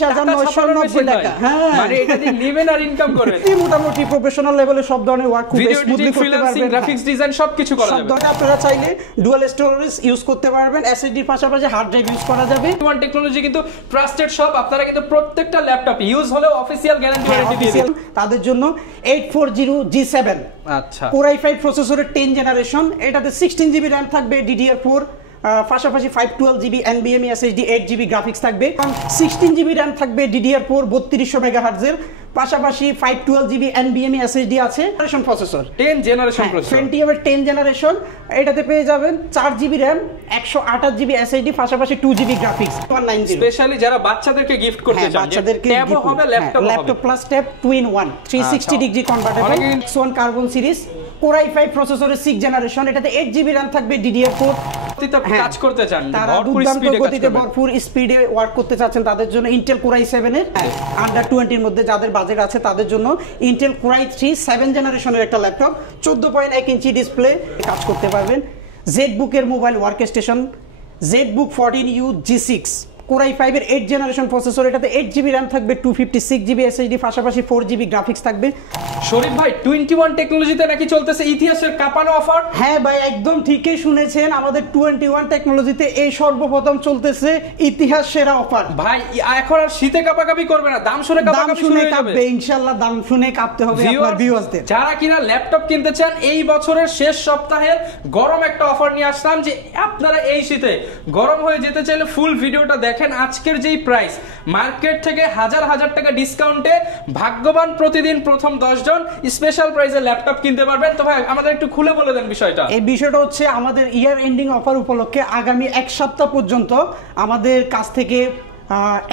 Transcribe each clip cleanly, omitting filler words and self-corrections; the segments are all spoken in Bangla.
20,990 টাকা। হ্যাঁ, মানে এটা দিয়ে নেবেন আর ইনকাম করবেন। এই মোটামুটি প্রফেশনাল লেভেলে সব ধরনের ওয়ার্ক খুব স্মুথলি করতে পারবেন। গ্রাফিক্স ডিজাইন সবকিছু করা যাবে। সব ধরনের আপনারা চাইলে ডুয়াল স্টোরেজ ইউজ করতে পারবেন, এসএসডির পাশাপাশি হার্ড ড্রাইভ ইউজ করা যাবে। ওয়ান টেকনোলজি কিন্তু ট্রাস্টেড শপ, আপনারা কিন্তু প্রত্যেকটা ল্যাপটপ ইউজ হলেও অফিশিয়াল গ্যারান্টি দিয়ে দিবেন তাদের জন্য। 840G7 আচ্ছা, Core i5 প্রসেসরের 10 জেনারেশন, এটাতে 16GB RAM থাকবে DDR4, পাশাপাশি 512GB NVMe SSD, 8GB graphics থাকবে, 16GB RAM থাকবে DDR4 3200 মেগাহার্টজের, পাশাপাশি 512GB NVMe SSD আছে। Generation processor 10 generation processor, Pentium এর 10 জেনারেশন, এটাতে পেয়ে যাবেন 4GB RAM, 128GB SSD, পাশাপাশি 2GB গ্রাফিক্স। 190 স্পেশালি যারা বাচ্চাদেরকে গিফট করতে চান, বাচ্চাদেরকে ট্যাবও হবে, laptop plus tab 2 in 1 360 degree convertible. X1 carbon series Core i5 প্রসেসরের 6 জেনারেশন, এটাতে 8GB RAM থাকবে DDR4। কাজ করতে চান, তারা দুর্দান্ত গতিতে ভরপুর স্পিডে ওয়ার্ক করতে চাচ্ছেন, তাদের জন্য Intel Core i7 এর আন্ডার 20 এর মধ্যে যাদের বাজেট আছে তাদের জন্য Intel Core i3 7 জেনারেশনের একটা ল্যাপটপ, 14.1 ইঞ্চি ডিসপ্লে, কাজ করতে পারবেন। ZBook এর mobile work station ZBook 14U G6 Core i5 এর 8 জেনারেশন প্রসেসর, এটাতে 8GB RAM থাকবে, 256GB SSD, পাশাপাশি 4GB গ্রাফিক্স থাকবে। শরীফ ভাই 21 টেকনোলজিতে নাকি চলতেছে ইতিহাসের কাঁপানো অফার? হ্যাঁ ভাই, একদম ঠিকই শুনেছেন, আমাদের 21 টেকনোলজিতে এই সর্বপ্রথম চলতেছে ইতিহাস সেরা অফার। ভাই এখন আর শীতে কাঁপাকাঁপি করবে না, দাম শুনে কাঁপাকাঁপি শুরু হয়ে যাবে। ইনশাআল্লাহ দাম শুনে কাঁপতে হবে আপনার ভিউয়ারদের। যারা কিনা ল্যাপটপ কিনতে চান, এই বছরের শেষ সপ্তাহের গরম একটা অফার নিয়ে আসলাম যে আপনারা এই শীতে গরম হয়ে যেতে চাইলে ফুল ভিডিওটা দেখেন। আজকের যেই প্রাইস, মার্কেট থেকে হাজার হাজার টাকা ডিসকাউন্টে ভাগ্যবান প্রতিদিন প্রথম 10 জন স্পেশাল প্রাইসে ল্যাপটপ কিনতে পারবেন। তো ভাই আমাদের একটু খুলে বলে দেন বিষয়টা। এই বিষয়টা হচ্ছে আমাদের ইয়ার এন্ডিং অফার উপলক্ষে আগামী এক সপ্তাহ পর্যন্ত আমাদের কাছ থেকে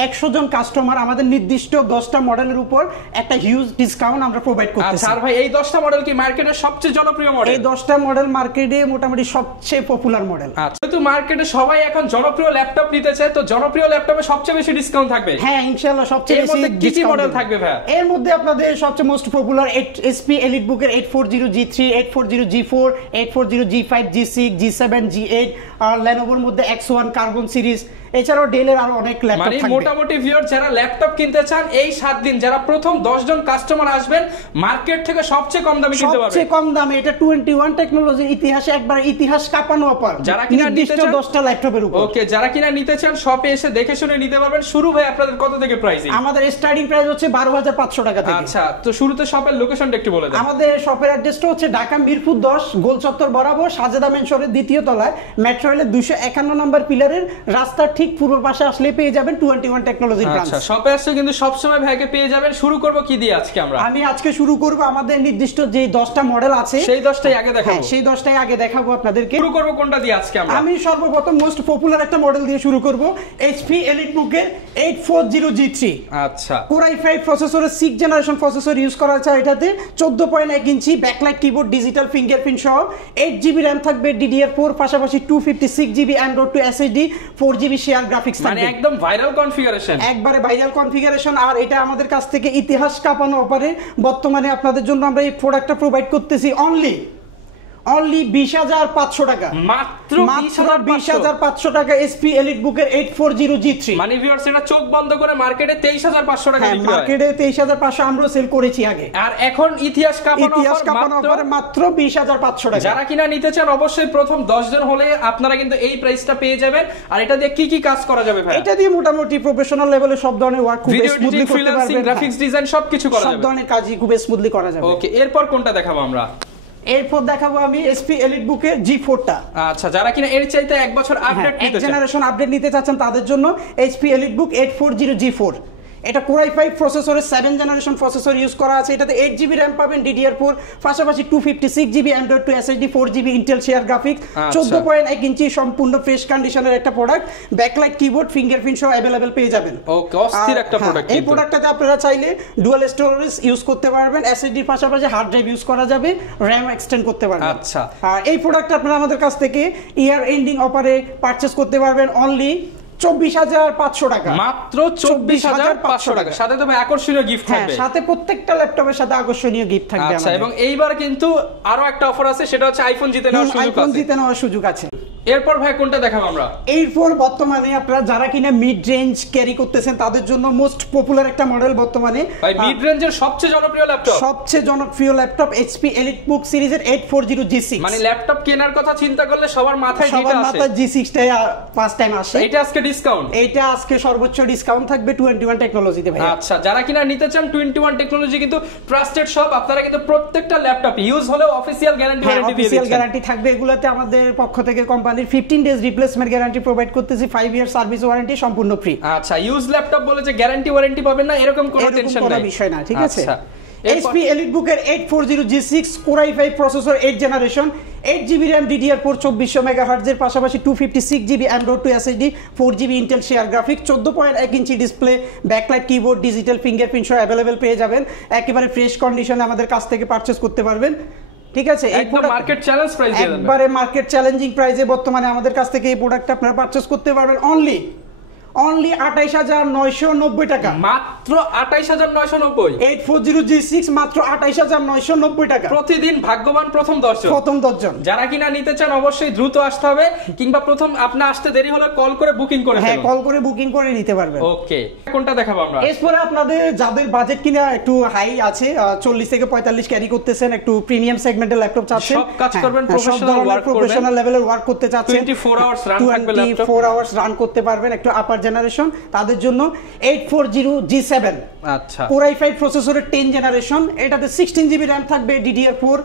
100 জন কাস্টমার আমাদের নির্দিষ্ট 10টা মডেলের উপর একটা হিউজ ডিসকাউন্ট আমরা প্রোভাইড করতেছি। আচ্ছা ভাই, এই 10টা মডেল কি মার্কেটের সবচেয়ে জনপ্রিয় মডেল? এই 10টা মডেল মার্কেটে মোটামুটি সবচেয়ে পপুলার মডেল। আচ্ছা, তো মার্কেটে সবাই এখন জনপ্রিয় ল্যাপটপ নিতে চায়, তো জনপ্রিয় ল্যাপটপে সবচেয়ে বেশি ডিসকাউন্ট থাকবে? হ্যাঁ ইনশাআল্লাহ, সবচেয়ে বেশি কি কি মডেল থাকবে ভাই? এর মধ্যে আপনাদের সবচেয়ে মোস্ট পপুলার HP EliteBook এর 840G3, 840G4, 840G5, G6, G7, G8, আর Lenovoর মধ্যে X1 কার্বন সিরিজ, এছাড়াও ডেলের আরো অনেক ল্যাপটপ থাকবে। মানে মোটামুটি ভিউয়ার যারা ল্যাপটপ কিনতে চান, এই 7 দিন যারা প্রথম 10 জন কাস্টমার আসবেন, মার্কেট থেকে সবচেয়ে কম দামে কিনতে পারবেন। সবচেয়ে কম দামে, এটা 21 টেকনোলজির ইতিহাসে একবার ইতিহাস কাঁপানো অফার। যারা কিনা নিতে চান 10টা ল্যাপটপের উপর। ওকে, যারা কিনা নিতে চান শপে এসে দেখে শুনে নিতে পারবেন। শুরু ভাই আপনাদের কত থেকে প্রাইসিং? আমাদের স্টার্টিং প্রাইস হচ্ছে 12,500 টাকা থেকে। আচ্ছা, তো শুরুতে শপের লোকেশনটা একটু বলে দেন। আমাদের শপের অ্যাড্রেসটা হচ্ছে ঢাকা মিরপুর 10 গোল চত্বর বরাবর সাজেদা মেনশনের দ্বিতীয় তলায় মেট্রো রেলের 251 নম্বর পিলারের রাস্তার ঠিক পূর্ব পাশে আসলে পেয়ে যাবেন 21 টেকনোলজি ব্রাঞ্চ। আচ্ছা, শপে আসলে কিন্তু সব সময় ভাইকে পেয়ে যাবেন। শুরু করব কি দিয়ে আজকে আমরা? আমি আজকে শুরু করব আমাদের নির্দিষ্ট যে 10টা মডেল আছে সেই 10টাই আগে দেখাবো। সেই 10টাই আগে দেখাবো আপনাদেরকে। শুরু করব কোনটা দিয়ে আজকে আমরা? আমি সর্বপ্রথম মোস্ট পপুলার একটা মডেল দিয়ে শুরু করব, HP EliteBook এর 840G3। আচ্ছা, Core i5 প্রসেসরের 6 জেনারেশন প্রসেসর ইউজ করা আছে, এটাতে 14.1 ইঞ্চি ব্যাকলাইট কিবোর্ড, ডিজিটাল ফিঙ্গারপ্রিন্ট সহ, 8GB RAM থাকবে DDR4, পাশাপাশি 256GB Android to SSD, 4GB share graphics থাকবে। মানে একদম ভাইরাল কনফিগারেশন, একবারে ভাইরাল কনফিগারেশন। আর এটা আমাদের কাছ থেকে ইতিহাস কাঁপানো অফারে বর্তমানে আপনাদের জন্য আমরা এই প্রোডাক্টটা প্রোভাইড করতেছি অনলি 20,500 টাকা, মাত্র 20,500 টাকা। HP EliteBook এর 840G3। মানে ভিউয়ার্স এটা চোখ বন্ধ করে মার্কেটে 23,500 টাকা বিক্রি হয়। মার্কেটে 23,500 আমরা সেল করেছি আগে, আর এখন ইতিহাস কাঁপানো অফারে মাত্র 20,500 টাকা। যারা কিনা নিতে চান অবশ্যই প্রথম 10 জন হলে আপনারা কিন্তু এই প্রাইসটা পেয়ে যাবেন। আর এটা দিয়ে কি কি কাজ করা যাবে ভাই? এটা দিয়ে মোটামুটি প্রফেশনাল লেভেলে সব ধরনের ওয়ার্ক খুব স্মুথলি করতে পারবেন, গ্রাফিক্স ডিজাইন সবকিছু করা যাবে, সব ধরনের কাজই খুব স্মুথলি করা যাবে। ওকে, এরপর কোনটা দেখাবো আমরা? এরপর দেখাবো আমি HP EliteBook এর G4টা। আচ্ছা, যারা কিনা এর চাইতে এক বছর আপডেট নিতে চান, জেনারেশন আপডেট নিতে চাচ্ছেন তাদের জন্য HP EliteBook 840G4। এটা Core i5 প্রসেসরের 7 জেনারেশন প্রসেসর ইউজ করা আছে, এটাতে 8GB RAM পাবেন DDR4, পাশাপাশি 256GB Android to SSD, 4GB Intel share graphics, 14.1 ইঞ্চি সম্পূর্ণ ফ্রেশ কন্ডিশনের একটা প্রোডাক্ট, ব্যাকলাইট কিবোর্ড, ফিঙ্গারপ্রিন্ট সহ अवेलेबल পেয়ে যাবেন। ওকে, অস্থির একটা প্রোডাক্ট। এই প্রোডাক্টটাতে আপনারা চাইলে ডুয়াল স্টোরেজ ইউজ করতে পারবেন, SSD এর পাশাপাশি হার্ড ড্রাইভ ইউজ করা যাবে, RAM এক্সটেন্ড করতে পারবেন। আচ্ছা, আর এই প্রোডাক্টটা আপনারা আমাদের কাছ থেকে ইয়ার এন্ডিং অফারে পারচেজ করতে পারবেন অনলি 24,500 টাকা, মাত্র 24,500 টাকা। সাথে তো ভাই আকর্ষণীয় গিফট থাকবে। হ্যাঁ, সাথে প্রত্যেকটা ল্যাপটপের সাথে আকর্ষণীয় গিফট থাকবে। আচ্ছা, এবং এইবার কিন্তু আরো একটা অফার আছে, সেটা হচ্ছে আইফোন জিতে নেওয়ার সুযোগ আছে। আইফোন জিতে নেওয়ার সুযোগ আছে। এরপর ভাই কোনটা দেখাবো আমরা? এরপর বর্তমানে আপনারা যারা কিনা মিড রেঞ্জ ক্যারি করতেছেন তাদের জন্য মোস্ট পপুলার একটা মডেল বর্তমানে, ভাই মিড রেঞ্জের সবচেয়ে জনপ্রিয় ল্যাপটপ, সবচেয়ে জনপ্রিয় ল্যাপটপ এইচপি এলিটবুক সিরিজের 840 G6। মানে ল্যাপটপ কেনার কথা চিন্তা করলে সবার মাথায় যেটা আসে, সবার মাথায় G6 টাই ফার্স্ট টাইম আসে। এটা আজকে ডিসকাউন্ট, এটা আজকে সর্বোচ্চ ডিসকাউন্ট থাকবে 21 টেকনোলজিতে ভাই। আচ্ছা, যারা কিনা নিতে চান 21 টেকনোলজি কিন্তু ট্রাস্টেড শপ, আপনারা কিন্তু প্রত্যেকটা ল্যাপটপ ইউজ হলেও অফিশিয়াল গ্যারান্টি দিয়ে দিচ্ছেন। অফিশিয়াল গ্যারান্টি থাকবে এগুলাতে, আমাদের পক্ষ থেকে কোম্পানির 15 ডেজ রিপ্লেসমেন্ট গ্যারান্টি প্রোভাইড করতেছি, 5 ইয়ার সার্ভিস ওয়ারেন্টি সম্পূর্ণ ফ্রি। আচ্ছা, ইউজ ল্যাপটপ বলে যে গ্যারান্টি ওয়ারেন্টি পাবেন না এরকম কোনো টেনশন নাই, বিষয় না, ঠিক আছে। এইচপি এলিটবুক এর 840 G6 Core i5 processor 8 generation, 8GB RAM DDR4 2400 MHz এর পাশাপাশি 256GB M.2 SSD, 4GB Intel share graphic, 14.1 inch display, backlight keyboard, digital fingerprint সহ অ্যাভেলেবেল পেয়ে যাবেন। একেবারে ফ্রেশ কন্ডিশনে আমাদের কাছ থেকে পারচেজ করতে পারবেন, ঠিক আছে। একদম মার্কেট চ্যালেঞ্জ প্রাইস দিয়ে দেন, একবারে মার্কেট চ্যালেঞ্জিং প্রাইসে বর্তমানে আমাদের কাছ থেকে এই প্রোডাক্টটা আপনারা পারচেজ করতে পারবেন অনলি 28,990 টাকা, মাত্র 28,990। 840 G6 মাত্র 28,990 টাকা। প্রতিদিন ভাগ্যবান প্রথম 10 জন যারা কিনা নিতে চান অবশ্যই দ্রুত আসতে হবে, কিংবা প্রথম আপনি আসতে দেরি হলে কল করে বুকিং করে হ্যাঁ, কল করে বুকিং করে নিতে পারবেন। ওকে, কোনটা দেখাবো আমরা? এরপরে আপনাদের যাদের বাজেট কিনা একটু হাই আছে, 40 থেকে 45 ক্যারি করতেছেন, একটু প্রিমিয়াম সেগমেন্টের ল্যাপটপ চাচ্ছেন, সব কাজ করবেন, প্রফেশনাল লেভেলের ওয়ার্ক করতে চাচ্ছেন, 24 আওয়ার্স রান থাকবে ল্যাপটপ, 24 আওয়ার্স রান করতে পারবেন, একটু আপার জেনারেশন, তাদের জন্য 840 G7 আচ্ছা Core i5 প্রসেসরের 10 জেনারেশন, এটাতে 16GB RAM থাকবে, DDR4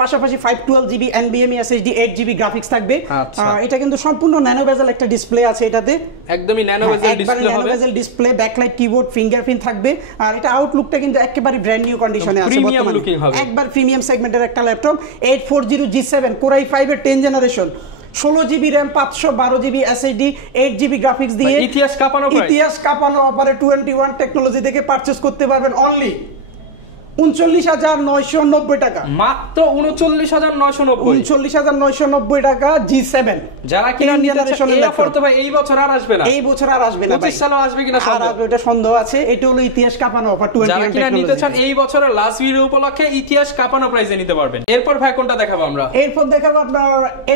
পাশাপাশি 512GB NVMe SSD, 8GB graphics থাকবে। এটা কিন্তু সম্পূর্ণ ন্যানো বেজেল একটা ডিসপ্লে আছে, এটাতে একদমই ন্যানো বেজেল ডিসপ্লে হবে, ন্যানো বেজেল ডিসপ্লে, ব্যাকলাইট কিবোর্ড, ফিঙ্গারপ্রিন্ট থাকবে, আর এটা আউটলুকটা কিন্তু একেবারে ব্র্যান্ড নিউ কন্ডিশনে আছে বর্তমানে, একবার প্রিমিয়াম সেগমেন্টের একটা ল্যাপটপ। 840 G7 Core i5 এর 10 generation, 16GB RAM, 512GB SSD, 8GB graphics দিয়ে ইতিহাস কাঁপানো অফারে 21 টেকনোলজি থেকে পারচেজ করতে পারবেন অনলি 39,990 টাকা, মাত্র 39,990 টাকা G7। যারা কিনা নিতে চান এই অফার তো ভাই এই বছর আর আসবে না, এই বছর আর আসবে না, 25 সালে আসবে কিনা সন্দেহ, এটা সন্দেহ আছে। এটা হলো ইতিহাস কাঁপানো অফার 21 যারা কিনা নিতে চান এই বছরের লাস্ট ভিডিও উপলক্ষে ইতিহাস কাঁপানো প্রাইসে নিতে পারবেন। এরপর ভাই কোনটা দেখাবো আমরা? এরপর দেখাবো আপনার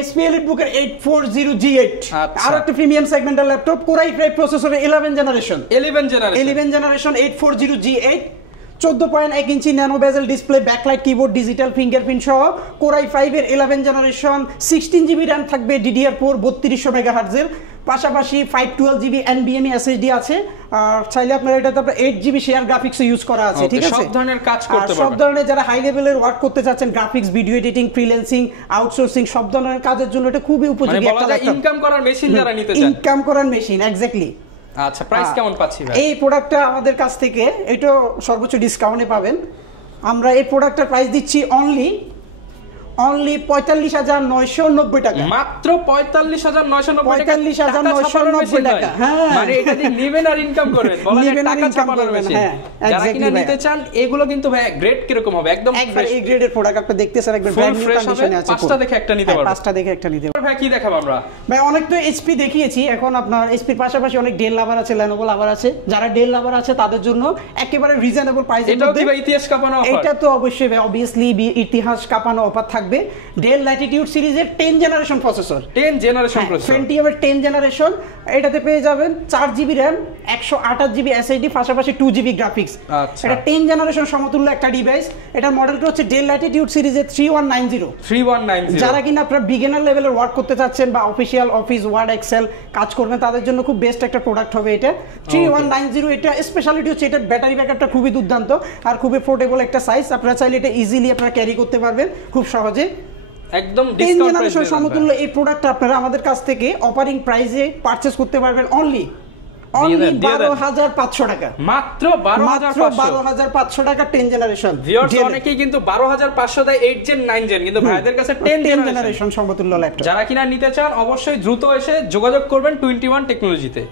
HP EliteBook এর 840 G8, আর একটা প্রিমিয়াম সেগমেন্টের ল্যাপটপ, Core i5 প্রসেসরের 11 জেনারেশন 840 G8, 14.1 ইঞ্চি ন্যানো বেজেল display, backlight keyboard, digital fingerprint সহ Core i5 এর 11 জেনারেশন, 16GB RAM থাকবে, DDR4 3200 MHz এর পাশাপাশি 512GB NVMe SSD আছে, আর চাইলে আপনারা এটাতে 8GB শেয়ার গ্রাফিক্স ইউজ করা আছে, ঠিক আছে। সব ধরনের কাজ করতে পারবেন, সব ধরনের যারা হাই লেভেলের ওয়ার্ক করতে চাচ্ছেন, graphics, video editing, freelancing, outsourcing, সব ধরনের কাজের জন্য এটা খুবই উপযোগী একটা ল্যাপটপ, ইনকাম করার মেশিন যারা নিতে চান, ইনকাম করার মেশিন, এক্স্যাক্টলি। আচ্ছা, প্রাইস কেমন পাচ্ছি ভাই? এই প্রোডাক্টটা আমাদের কাছ থেকে এটা সর্বোচ্চ ডিসকাউন্টে পাবেন। আমরা এই প্রোডাক্টটার প্রাইস দিচ্ছি অনলি 45,990 টাকা, মাত্র 45,990 টাকা। হ্যাঁ, মানে এটা দিয়ে নেবেন আর ইনকাম করবেন, বলা যায় টাকা ছাপানোর মেশিন। যারা কিনা নিতে চান এগুলো কিন্তু ভাই গ্রেড কিরকম হবে? একদম একবার এই গ্রেডের প্রোডাক্ট আপনি দেখতেছেন, একবার ব্র্যান্ড নিউ কন্ডিশনে আছে, পাঁচটা দেখে একটা নিতে পারবেন, পাঁচটা দেখে একটা নিতে পারবেন। ভাই কি দেখাবো আমরা? ভাই অনেক তো এইচপি দেখিয়েছি, এখন আপনার এইচপির পাশাপাশি অনেক ডেল লাভার আছে, Lenovo লাভার আছে। যারা ডেল লাভার আছে তাদের জন্য একেবারে রিজনেবল প্রাইসের মধ্যে, এটাও কি ভাই ইতিহাস কাঁপানো অফার? এটা তো অবশ্যই ভাই, অবভিয়াসলি ইতিহাস কাঁপানো অফার থাকবে। ডেল ল্যাটিটিউড সিরিজের 10 generation processor, 10 generation processor, Pentium এর 10 জেনারেশন, এটাতে পেয়ে যাবেন 4GB RAM, 128GB SSD, পাশাপাশি 2GB গ্রাফিক্স। এটা 10 জেনারেশন সমতুল্য একটা ডিভাইস। এটার মডেলটা হচ্ছে ডেল ল্যাটিটিউড সিরিজের 3190। যারা কিনা আপনারা বিগিনার লেভেলের ওয়ার্ক করতে চাচ্ছেন বা অফিসিয়াল অফিস, ওয়ার্ড, এক্সেল কাজ করবেন, তাদের জন্য খুব বেস্ট একটা প্রোডাক্ট হবে এটা 3190। এটা স্পেশালিটি হচ্ছে এটার ব্যাটারি ব্যাকআপটা খুবই দুর্দান্ত আর খুবই পোর্টেবল একটা সাইজ। আপনারা চাইলে এটা ইজিলি আপনারা ক্যারি করতে পারবেন খুব সহজে। একদম ডিসকাউন্ট জেনারেশন সমতুল্য এই প্রোডাক্টটা আপনারা আমাদের কাছ থেকে অফারিং প্রাইসে পারচেজ করতে পারবেন অনলি 12,500 টাকা, মাত্র 12,500 টাকা 10 জেনারেশন। ভিউয়ার্স অনেকেই কিন্তু 12,500 দেয় 8 জেন 9 জেন, কিন্তু ভাইদের কাছে 10 জেনারেশন সমতুল্য ল্যাপটপ। যারা কিনা নিতে চান অবশ্যই দ্রুত এসে যোগাযোগ করবেন 21 টেকনোলজিতে।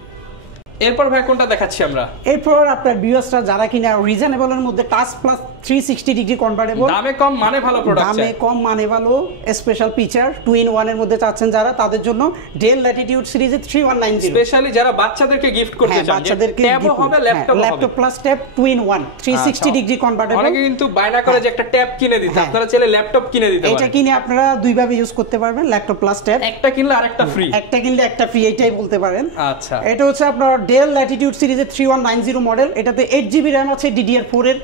এরপর ভাই কোনটা দেখাচ্ছি আমরা? এরপর আপনার ভিউয়ার্সরা যারা কিনা রিজনেবল এর মধ্যে টাচ প্লাস 360 ডিগ্রি কনভার্টেবল, দামে কম মানে ভালো প্রোডাক্ট, দামে কম মানে ভালো স্পেশাল ফিচার 2-in-1 এর মধ্যে চাচ্ছেন যারা, তাদের জন্য ডেল ল্যাটিটিউড সিরিজের 3190, স্পেশালি যারা বাচ্চাদেরকে গিফট করতে চান, বাচ্চাদেরকে ট্যাবও হবে laptop plus tab 2-in-1 360 degree convertible. অনেকে কিন্তু বায়না করে যে একটা ট্যাব কিনে দিতে, আপনারা চাইলে ল্যাপটপ কিনে দিতে পারেন। এটা কিনে আপনারা দুই ভাবে ইউজ করতে পারবেন, ল্যাপটপ প্লাস ট্যাব, একটা কিনলে আরেকটা ফ্রি, একটা কিনলে একটা ফ্রি, এটাই বলতে পারেন। আচ্ছা, এটা হচ্ছে আপনার ডেল ল্যাটিটিউড সিরিজের 3190 মডেল। এটাতে 8GB RAM আছে DDR4 এর,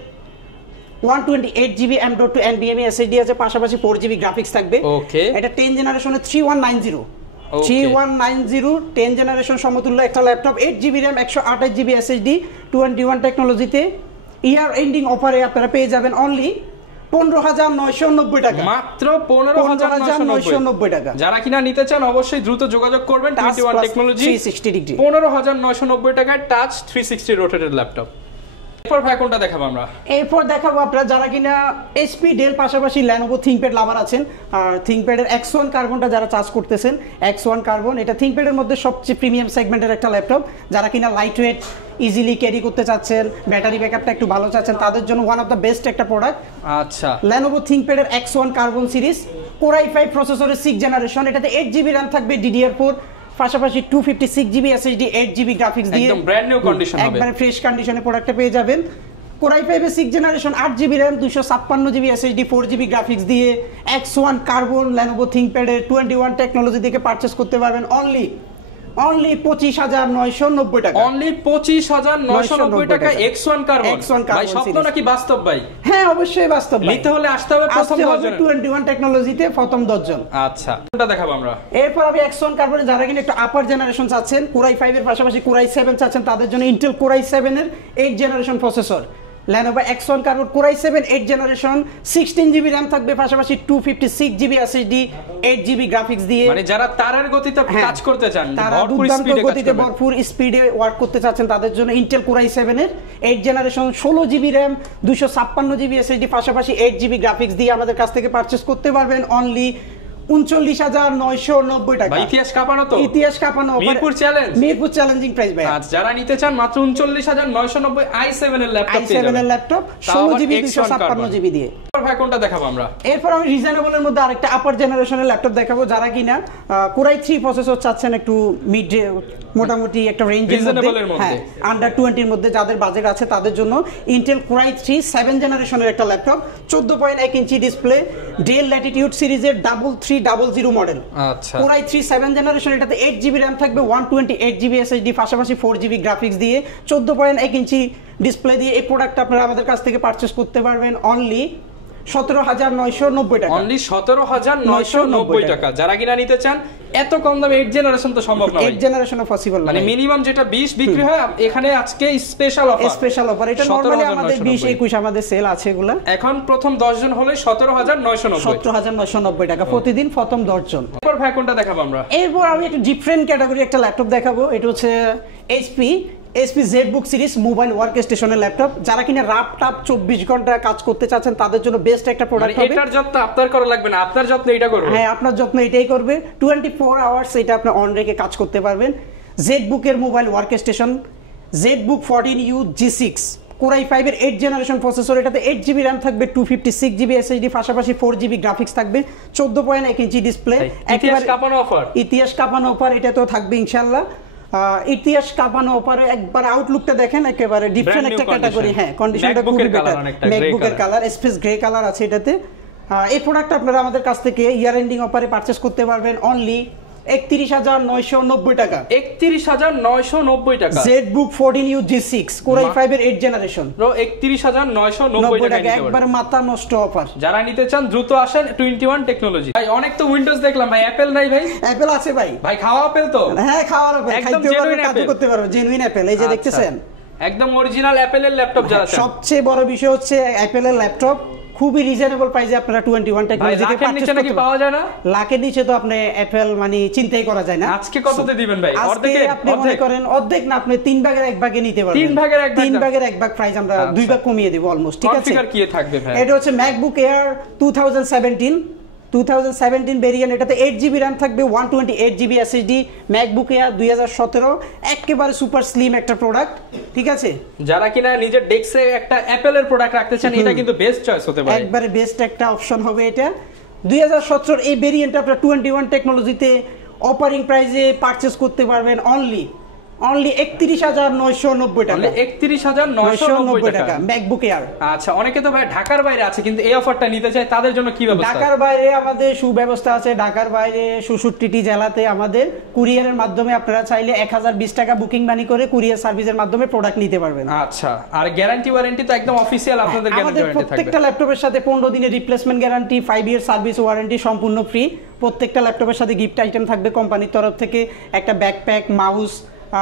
128GB M.2 NVMe SSD আছে, পাশাপাশি 4GB গ্রাফিক্স থাকবে। ওকে, এটা 10 জেনারেশনের 3190 10 জেনারেশন সমতুল্য একটা laptop, 8GB RAM 128GB SSD 21 টেকনোলজিতে। ইয়ার এন্ডিং অফারে আপনারা পেয়ে যাবেন অনলি 15,990 টাকা, মাত্র 15,990 টাকা। যারা কিনা নিতে চান অবশ্যই দ্রুত যোগাযোগ করবেন। 21 টেকনোলজি 360 ডিগ্রি 15,990 টাকায় টাচ 360 রোটেটেড ল্যাপটপ। এরপর ভাই কোনটা দেখাবো আমরা? এরপর দেখাবো আপনারা যারা কিনা এইচপি ডেল পাশাপাশি ল্যানোভো থিংকপ্যাড লাভার আছেন, আর থিংকপ্যাডের X1 কার্বনটা যারা চার্জ করতেছেন, X1 কার্বন এটা থিংকপ্যাডের মধ্যে সবচেয়ে প্রিমিয়াম সেগমেন্টের একটা ল্যাপটপ। যারা কিনা লাইট ওয়েট ইজিলি ক্যারি করতে চাচ্ছেন, ব্যাটারি ব্যাকআপটা একটু ভালো চাচ্ছেন, তাদের জন্য ওয়ান অফ দ্য বেস্ট একটা প্রোডাক্ট। আচ্ছা, ল্যানোভো থিংকপ্যাডের X1 carbon series, Core i5 প্রসেসরের 6 জেনারেশন, এটাতে 8GB RAM থাকবে DDR4, পাশাপাশি 256GB SSD 8GB গ্রাফিক্স দিয়ে একদম ব্র্যান্ড নিউ কন্ডিশন হবে, একবারে ফ্রেশ কন্ডিশনে প্রোডাক্টটা পেয়ে যাবেন। Core i5 এর 6 generation 8GB RAM 256GB SSD 4GB graphics দিয়ে X1 কার্বন ল্যানোভো থিংকপ্যাডের 21 টেকনোলজি থেকে পারচেজ করতে পারবেন অনলি 25,990 টাকা, অনলি 25,990 টাকা X1 কার্বন। ভাই স্বপ্ন নাকি বাস্তব ভাই? হ্যাঁ অবশ্যই বাস্তব, নিতে হলে আসতে হবে প্রথম 10 জন, 21 টেকনোলজিতে প্রথম 10 জন। আচ্ছা, কোনটা দেখাবো আমরা? এরপর আমি X1 কার্বনে যারা কিনা একটু আপার জেনারেশন চাচ্ছেন, Core i5 এর পাশাপাশি Core i7 চাচ্ছেন, তাদের জন্য ইন্টেল Core i7 এর 8 generation processor, Lenovo X1 carbon Core i7 8 generation 16GB RAM থাকবে, পাশাপাশি 256GB SSD 8GB গ্রাফিক্স দিয়ে। মানে যারা তারের গতিতে কাজ করতে চান, তারা দুর্দান্ত গতিতে ভরপুর স্পিডে ওয়ার্ক করতে চাচ্ছেন, তাদের জন্য ইন্টেল Core i7 এর 8 generation 16GB RAM 256GB SSD পাশাপাশি 8GB গ্রাফিক্স দিয়ে আমাদের কাছ থেকে পারচেজ করতে পারবেন অনলি 39,990 টাকা। ইতিহাস কাঁপানো তো, ইতিহাস কাঁপানো Mirpur challenge, Mirpur challenging price ভাই। আচ্ছা, যারা নিতে চান মাত্র 39,990 i7 এর ল্যাপটপ পেয়ে যাবেন, i7 এর ল্যাপটপ 16GB 256GB দিয়ে। ভাই কোনটা দেখাবো আমরা? এরপর আমি রিজনেবল এর মধ্যে আরেকটা আপার জেনারেশনের ল্যাপটপ দেখাবো, যারা কিনা Core i3 প্রসেসর চাচ্ছেন একটু মিড মোটামুটি একটা রেঞ্জের মধ্যে, হ্যাঁ আন্ডার 20 এর মধ্যে যাদের বাজেট আছে তাদের জন্য ইন্টেল Core i3 7 জেনারেশনের একটা laptop, 14.1 inch display, del Latitude সিরিজের 3300 মডেল। আচ্ছা, Core i3 7 জেনারেশন, এটাতে 8GB RAM থাকবে, 128GB SSD পাশাপাশি 4GB গ্রাফিক্স দিয়ে, 14.1 ইঞ্চি ডিসপ্লে দিয়ে। এই প্রোডাক্টটা আপনারা আমাদের কাছ থেকে পারচেজ করতে পারবেন অনলি 17,990 টাকা, অনলি 17,990 টাকা। যারা কিনা নিতে চান এত কম দামে 8 জেনারেশন তো সম্ভব না, 8 জেনারেশনও পসিবল না, মানে মিনিমাম যেটা 20 বিক্রি হয় এখানে আজকে স্পেশাল অফার। এটা নরমালি আমাদের 20-21 আমাদের সেল আছে এগুলা। এখন প্রথম 10 জন হলে 17,990 টাকা প্রতিদিন, প্রথম 10 জন। এরপর ভাই কোনটা দেখাবো আমরা? এরপর আমি একটু ডিফারেন্ট ক্যাটাগরি একটা ল্যাপটপ দেখাবো, এটা হচ্ছে HP ZBook series mobile work স্টেশনের ল্যাপটপ। যারা কিনা ল্যাপটপ 24 ঘন্টা কাজ করতে চাচ্ছেন তাদের জন্য বেস্ট একটা প্রোডাক্ট হবে। এটার যত্ন আপনার করা লাগবে না, আপনার যত্ন এটা করবে। হ্যাঁ, আপনার যত্ন এটাই করবে, 24 আওয়ার্স এটা আপনি অন রেখে কাজ করতে পারবেন। ZBook এর mobile work station ZBook 14U G6 Core i5 এর 8 জেনারেশন প্রসেসর, এটাতে 8GB RAM থাকবে, 256GB SSD পাশাপাশি 4GB গ্রাফিক্স থাকবে, 14.1 ইঞ্চি ডিসপ্লে। একেবারে কাঁপানো অফার, ইতিহাস কাঁপানো অফার, এটা তো থাকবে ইনশাআল্লাহ। ইতিহাস কাঁপানো অফারে একবার আউটলুকটা দেখেন, একেবারে ডিফারেন্ট একটা ক্যাটাগরি। হ্যাঁ, কন্ডিশনটা খুবই বেটার, ম্যাকবুকের কালার স্পেস গ্রে কালার আছে এটাতে। এই প্রোডাক্টটা আপনারা আমাদের কাছ থেকে ইয়ার এন্ডিং অফারে পারচেজ করতে পারবেন অনলি 31,990 টাকা, 31,990 টাকা। ZBook 14U G6 Core i5 এর 8 জেনারেশন, 31,990 টাকা, একবার মাথা নষ্ট অফার। যারা নিতে চান দ্রুত আসেন 21 টেকনোলজি। ভাই অনেক তো উইন্ডোজ দেখলাম, ভাই অ্যাপল নাই ভাই? অ্যাপল আছে ভাই। ভাই খাওয়া অ্যাপল তো? হ্যাঁ, খাওয়া অ্যাপল, খাইতে পারবেন, কাজ করতে পারবেন, জেনুইন অ্যাপল। এই যে দেখতেছেন একদম অরিজিনাল অ্যাপলের ল্যাপটপ। যারা সবচেয়ে বড় বিষয় হচ্ছে অ্যাপলের ল্যাপটপ খুবই রিজনেবল প্রাইসে আপনারা 21 টেকনোলজিতে পারচেজ করতে পাওয়া যায় না। লাখের নিচে তো আপনি অ্যাপল মানে চিন্তাই করা যায় না। আজকে কততে দিবেন ভাই? অর্ধেকে আপনি মনে করেন, অর্ধেক না, আপনি 3 ভাগের 1 ভাগে নিতে পারবেন। 3 ভাগের 1 ভাগ প্রাইস আমরা 2 ভাগ কমিয়ে দেব অলমোস্ট। ঠিক আছে, কনফিগার কি থাকবে ভাই? এটা হচ্ছে MacBook Air 2017 2017 ভেরিয়েন্ট, এটাতে 8GB র্যাম থাকবে, 128GB SSD, ম্যাকবুক এয়ার 2017, একেবারে সুপার স্লিম একটা প্রোডাক্ট, ঠিক আছে। যারা কিনা নিজের ডেস্কে একটা অ্যাপেলের প্রোডাক্ট রাখতে চান এটা কিন্তু বেস্ট চয়েস হতে পারে, একবারে বেস্ট একটা অপশন হবে এটা। 2017 এই ভেরিয়েন্ট আপনারা 21 টেকনোলজিতে অফারিং প্রাইসে পারচেজ করতে পারবেন অনলি 31,990 টাকা, 31,990 টাকা ম্যাকবুক এয়ার। আচ্ছা, অনেকে তো ভাই ঢাকার বাইরে আছে কিন্তু এই অফারটা নিতে চায়, তাদের জন্য কি ব্যবস্থা? ঢাকার বাইরে আমাদের সুব্যবস্থা আছে, ঢাকার বাইরে 66টি জেলাতে আমাদের কুরিয়ারের মাধ্যমে আপনারা চাইলে 1020 টাকা বুকিং মানি করে কুরিয়ার সার্ভিসের মাধ্যমে প্রোডাক্ট নিতে পারবেন। আচ্ছা, আর গ্যারান্টি ওয়ারেন্টি তো একদম অফিশিয়াল আপনাদের গ্যারান্টি ওয়ারেন্টি থাকবে। প্রত্যেকটা ল্যাপটপের সাথে 15 দিনের replacement guarantee, 5 year service warranty সম্পূর্ণ ফ্রি। প্রত্যেকটা ল্যাপটপের সাথে গিফট আইটেম থাকবে কোম্পানির তরফ থেকে, একটা ব্যাকপ্যাক, মাউস,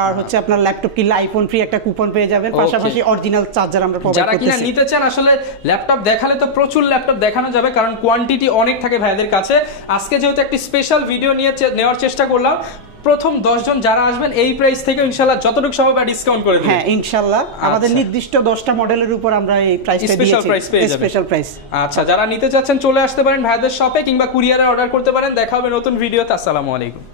আর হচ্ছে আপনার ল্যাপটপ কিনলে আইফোন ফ্রি একটা কুপন পেয়ে যাবেন, পাশাপাশি অরিজিনাল চার্জার আমরা প্রোভাইড করতেছি। যারা কিনা নিতে চান, আসলে ল্যাপটপ দেখালে তো প্রচুর ল্যাপটপ দেখানো যাবে কারণ কোয়ান্টিটি অনেক থাকে ভাইদের কাছে। আজকে যেহেতু একটি স্পেশাল ভিডিও নিয়ে নেওয়ার চেষ্টা করলাম, প্রথম 10 জন যারা আসবেন এই প্রাইস থেকে ইনশাআল্লাহ যতটুকু সম্ভব ডিসকাউন্ট করে দিবেন। হ্যাঁ ইনশাআল্লাহ, আমাদের নির্দিষ্ট 10টা মডেলের উপর আমরা এই প্রাইসটা দিয়েছি, স্পেশাল প্রাইস। আচ্ছা, যারা নিতে চাচ্ছেন চলে আসতে পারেন ভাইদের শপে কিংবা কুরিয়ারে অর্ডার করতে পারেন। দেখা হবে নতুন ভিডিওতে। আসসালামু আলাইকুম।